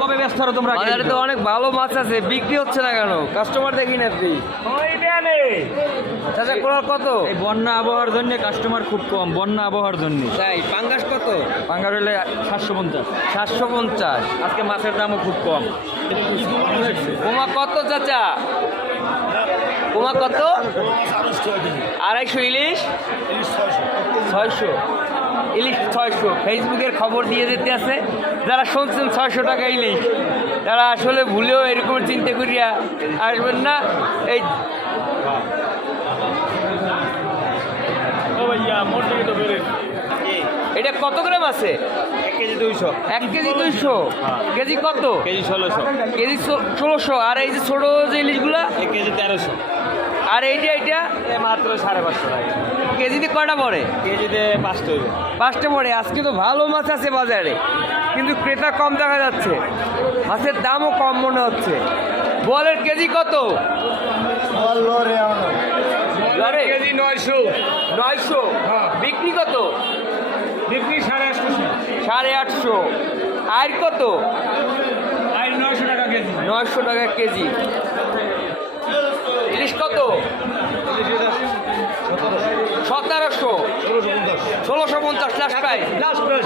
কবে ব্যস্ত আরও তোমরা বাজারে তো অনেক ভালো মাছ আছে বিক্রি হচ্ছে না কেন? কাস্টমার দেখি না তুই চাচা কোরাল কত? এই বন্যা আবহাওয়ার জন্য কাস্টমার খুব কম বন্যা আবহাওয়ার জন্য। তাই পাঙ্গাস কত? পাঙ্গার হলে সাতশো পঞ্চাশ। সাতশো পঞ্চাশ। আজকে মাছের দামও খুব কম। কোমা কত চাচা? কোমা কত? আড়াইশো ইলিশ? ছয়শো। ইলিশ ছয়শো। ফেসবুকের খবর দিয়ে দিতে আছে যারা শুনছেন ছয়শো টাকা ইলিশ তারা আসলে ভুলেও এরকম চিন্তা করিয়া আসবেন না। এই এটা কত গ্রাম আছে? এক কেজি দুইশো। এক কেজি দুইশো? কেজি কত? কেজি ষোলোশো। কেজি ষোলোশো। আর এই যে ছোটো যে ইলিশগুলা? এক কেজি তেরোশো। আর এইটা এইটা? মাত্র সাড়ে পাঁচশো টাকা। কেজিতে কয়টা পড়ে? কেজিতে পাঁচটা পাঁচটা পড়ে। আজকে তো ভালো মাছ আছে বাজারে। কিন্তু ক্রেতা কম দেখা যাচ্ছে। মাছের দামও কম মনে হচ্ছে। বলের কেজি কত? লরে? কেজি নয়শো। নয়শো? বিক্রি কত? বিক্রি সাড়ে আটশো। সাড়ে আটশো। আর কত? আর নয়শো টাকা কেজি। নয়শো টাকা কেজি। ইলিশ কত? ষোলোশো পঞ্চাশ লাস্ট প্রাইস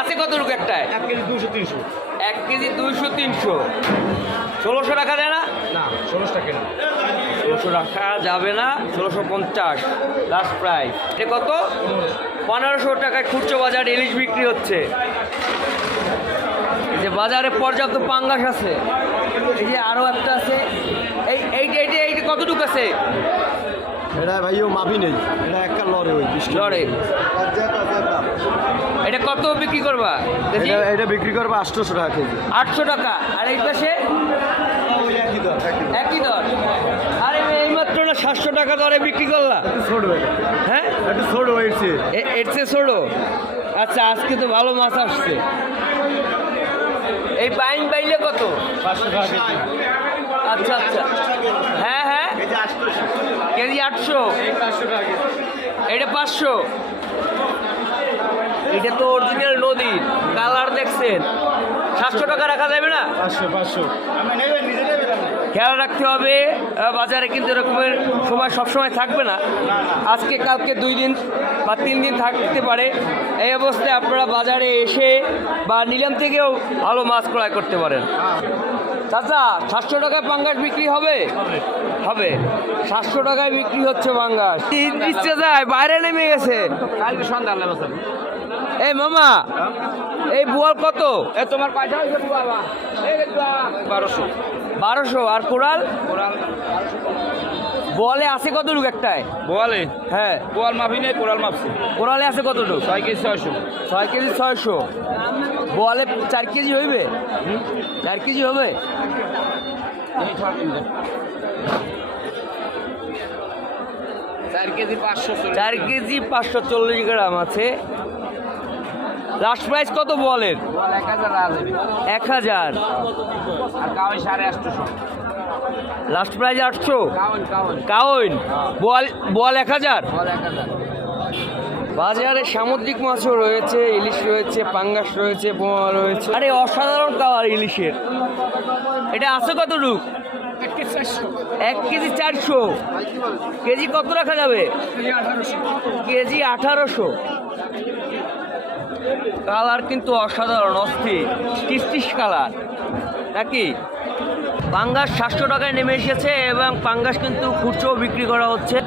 আছে কত রুক একটায়? এক কেজি দুশো তিনশো। এক কেজি দুইশো তিনশো। ষোলোশো টাকা দেয় না? না ষোলোশো টাকা না। ষোলোশো টাকা যাবে না ষোলোশো পঞ্চাশ। লাস্ট প্রাইস এটা কত? পনেরোশো টাকায় খুচরো বাজারে ইলিশ বিক্রি হচ্ছে। এই যে বাজারে পর্যাপ্ত পাঙ্গাস আছে। এই যে আরও একটা আছে। এই এইটা এইটা এইটা কতটুকু আছে? এটা ভাইও মাপি নেই। এটা একটা লড়ে ওই লড়ে এটা কত বিক্রি করবা? দেখি। এটা এটা বিক্রি করবে আটশোশো টাকা কেজি। আটশো টাকা। আর এই পাশে? একই দর। আরে এইমাত্র না সাতশো টাকা দরে বিক্রি করলা ছোট এটা। হ্যাঁ? একটু ছোট হয়েছে। এ- এর চেয়ে ছোটো? আচ্ছা আজকে তো ভালো মাছ আসছে। এই বাইন বাইলে কত? পাঁচশো টাকা কেজি। আচ্ছা আচ্ছা। হ্যাঁ হ্যাঁ। আটশো পাঁচশো এটা পাঁচশো। এটা তো অরিজিনাল নদীর কালার দেখছেন। সাতশো টাকা রাখা যাবে না? খেয়াল রাখতে হবে বাজারে কিন্তু এরকমের সময় সবসময় থাকবে না। আজকে কালকে দুই দিন বা তিন দিন থাকতে পারে। এই অবস্থায় আপনারা বাজারে এসে বা নিলাম থেকেও ভালো মাছ ক্রয় করতে পারেন। চাচা সাতশো টাকায় পাঙ্গাস বিক্রি হবে? হবে। সাতশো টাকায় বিক্রি হচ্ছে পাঙ্গাস। ইচ্ছে যায় বাইরে নেমে গেছে। কালকে সন্ধ্যা লাগবে এই মামা এই বুয়াল কত? এ তোমার বারোশো। বারোশো। আর কোরাল কোরাল বলে আছে কতটুকু একটায়? বোয়ালে হ্যাঁ। বোয়াল মাপি নেই কোরাল মাপছি কোরালে আছে কতটুকু? ছয় কেজি ছয়শো। ছয় কেজি ছয়শো। বলে চার কেজি হইবে? চার কেজি হবে? চার কেজি পাঁচশো চার কেজি পাঁচশো চল্লিশ গ্রাম আছে। লাস্ট প্রাইস কত বলেন? এক হাজার। লাস্ট প্রাইস আটশো। কাউন। বল বল এক হাজার। বল এক হাজার বাজারে সামুদ্রিক মাছও রয়েছে ইলিশ রয়েছে পাঙ্গাস রয়েছে বোমা রয়েছে। আরে অসাধারণ কালার ইলিশের। এটা আছে কত রূপ এক কেজি চারশো। কেজি কত রাখা যাবে? কেজি আঠারোশো। কালার কিন্তু অসাধারণ অস্থির টিস কালার। নাকি? পাঙ্গাস সাতশো টাকায় নেমে এসেছে এবং পাঙ্গাস কিন্তু খুচরো বিক্রি করা হচ্ছে।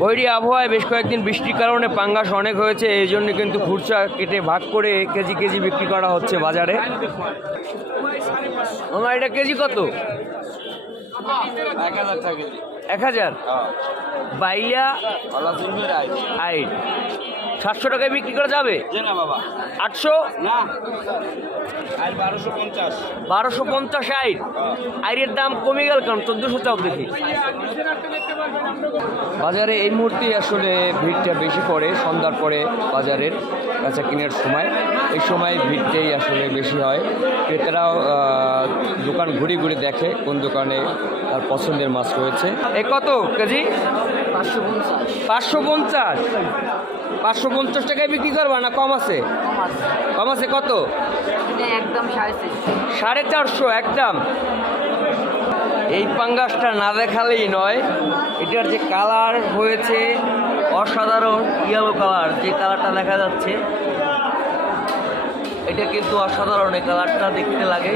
বৈরী আবহাওয়ায় বেশ কয়েকদিন বৃষ্টির কারণে পাঙ্গাস অনেক হয়েছে এই জন্য কিন্তু খুচরা কেটে ভাগ করে কেজি কেজি বিক্রি করা হচ্ছে বাজারে। আমার এটা কেজি কত? এক হাজার বাইয়া আল্লাহ আইট সাতশো টাকায় বিক্রি করা যাবে? আটশো? বারোশো পঞ্চাশ। আইর আইট আইরের দাম কমে গেল কারণ চোদ্দশো চাও দেখি। বাজারে এই মুহূর্তে আসলে ভিড়টা বেশি পড়ে সন্ধ্যার পরে বাজারের। বেচা কেনার সময় এই সময় ভিড়টাই আসলে বেশি হয়। ক্রেতারাও দোকান ঘুরে ঘুরে দেখে কোন দোকানে তার পছন্দের মাছ রয়েছে। এ কত কেজি? পাঁচশো পঞ্চাশ। পাঁচশো পঞ্চাশ? পাঁচশো পঞ্চাশ টাকায় বিক্রি করবা না কম আছে? কম আছে। কত? একদম সাড়ে চারশো একদম। এই পাঙ্গাসটা না দেখালেই নয়। এটার যে কালার হয়েছে, অসাধারণ ইয়েলো কালার, যে কালারটা দেখা যাচ্ছে। এটা কিন্তু অসাধারণ এই কালারটা দেখতে লাগে।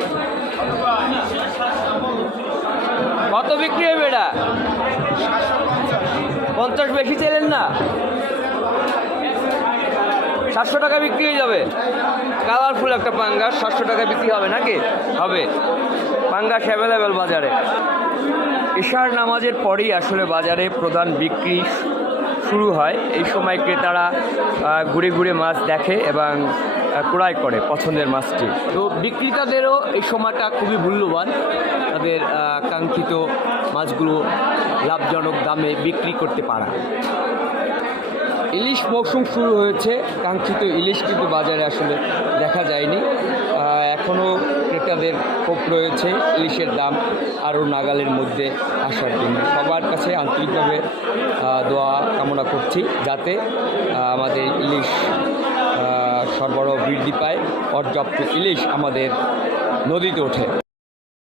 কত বিক্রি হবে এটা? পঞ্চাশ বেশি চাইলেন না? সাতশো টাকা বিক্রি হয়ে যাবে। কালারফুল একটা পাঙ্গাস, সাতশো টাকা বিক্রি হবে নাকি? হবে। পাঙ্গাস অ্যাভেলেবেল বাজারে। ঈশার নামাজের পরেই আসলে বাজারে প্রধান বিক্রি শুরু হয়। এই সময় ক্রেতারা ঘুরে ঘুরে মাছ দেখে এবং ক্রয় করে পছন্দের মাছটি। তো বিক্রেতাদেরও এই সময়টা খুবই মূল্যবান। তাদের কাঙ্ক্ষিত মাছগুলো লাভজনক দামে বিক্রি করতে পারা। ইলিশ মৌসুম শুরু হয়েছে, কাঙ্ক্ষিত ইলিশ কিন্তু বাজারে আসলে দেখা যায়নি। এখনও ক্রেতাদের ক্ষোভ রয়েছে ইলিশের দাম আরও নাগালের মধ্যে আসার জন্য। সবার কাছে আন্তরিকভাবে দোয়া কামনা করছি যাতে আমাদের ইলিশ সরবরাহ বৃদ্ধি পায়, পর্যাপ্ত ইলিশ আমাদের নদীতে ওঠে।